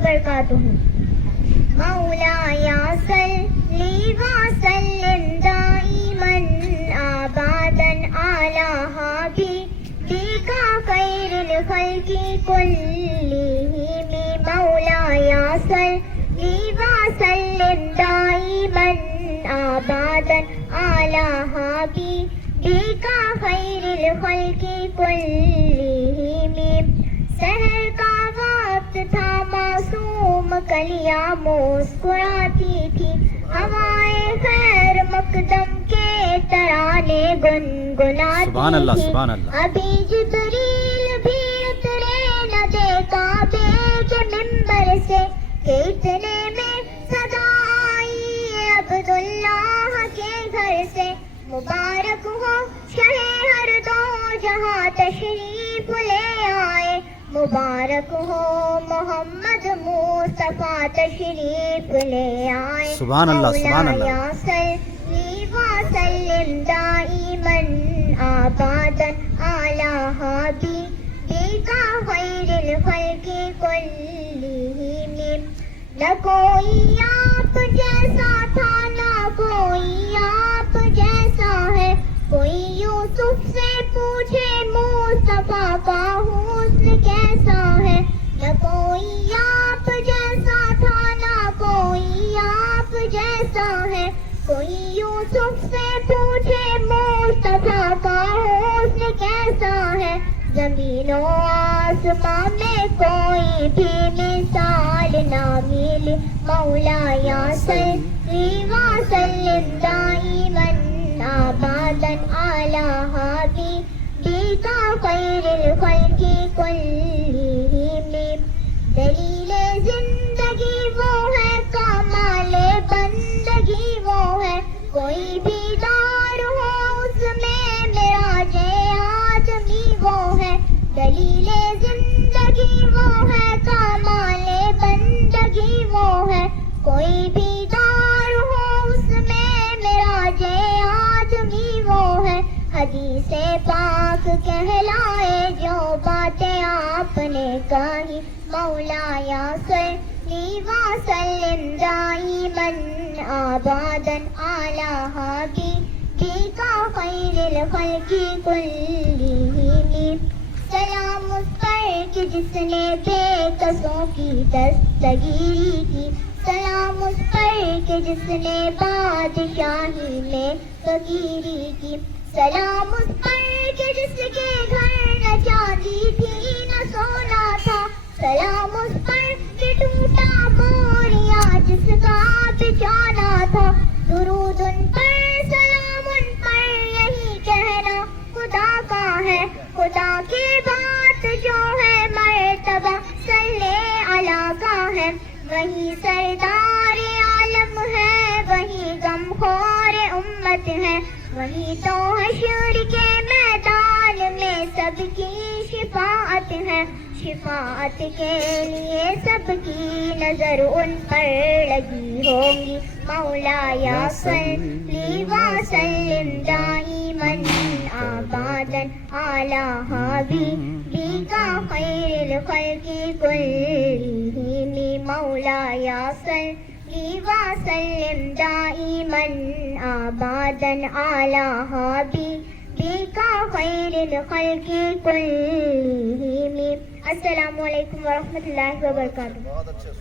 وبرکاتہ. مولایا صلی وسلم دائما ابدا علی حبیبک خیر الخلق کلہم. مولایا صلی وسلم دائما ابدا علی حبیبک خیر الخلق کلہم. سحر کا وقت تھا معصوم کلیاں مسکراتی تھی, ہوائیں خیر مقدم کے ترانے گنگناتی تھی. ابھی جبریل بھی اترے نہ دے کعبے کے منبر سے کہ اتنے میں صدا آئی عبداللہ کے گھر سے. مبارک ہو شہ ہر دو جہاں تشریف لے آئے, مبارک ہو محمد مصطفیٰ تشریف لے آئے. سبحان اللہ, سبحان اللہ. مولایا صلی وسلم دائما ابدا علی حبیبک خیر الخلق کلہم. نہ کوئی آپ جیسا تھا نہ کوئی آپ جیسا ہے, کوئی یوسف سے پوچھے مصطفیٰ کا حسن کیسا ہے. نہ کوئی آپ جیسا تھا نہ کوئی آپ جیسا ہے, کوئی یوسف سے پوچھے مصطفیٰ کا حسن کیسا ہے. زمین و آسمان میں کوئی بھی مثال نہ ملی. مولایا صلی وسلم دائما ابدا علی حبیبک خیر الخلق کلہم. دلیل زندگی وہ ہے, کمال بندگی وہ ہے, کوئی بھی دار ہو اس میں معراج آدمی وہ ہے. دلیل زندگی وہ ہے, کمال بندگی وہ ہے, کوئی بھی دار ہو اس میں معراج آدمی وہ ہے. حدیث پاک کہلائے جو باتیں آپ نے کہی. مولایا صلی وسلم دائما ابدا علی حبیبک خیر الخلق کلہم. سلام اس پر کہ جس نے بے کسوں کی دستگیری کی, سلام اس پر کہ جس نے بادشاہی میں فقیری کی, سلام اس پر کہ جس کے گھر نہ چاندی تھی نہ سونا تھا, سلام اس پر کہ ٹوٹا بوریا جس کا بچانا تھا. درود ان پر سلام ان پر یہی کہنا خدا کا ہے, خدا کی بات جو ہے مرتبہ صلی اللہ کا ہے. وہی سردار عالم ہے, وہی غمخوار امت ہے, وہی تو حشر کے میدان میں سب کی شفاعت ہے. شفاعت کے لیے سب کی نظر ان پر لگی ہوگی. مولایا صلی وسلم دائما ابدا علی حبیبک خیر الخلق کلہم. مولایا صلی وسلم دائما ابدا علی حبیبک خیر الخلق کلہم. السلام علیکم ورحمۃ اللہ وبرکاتہ.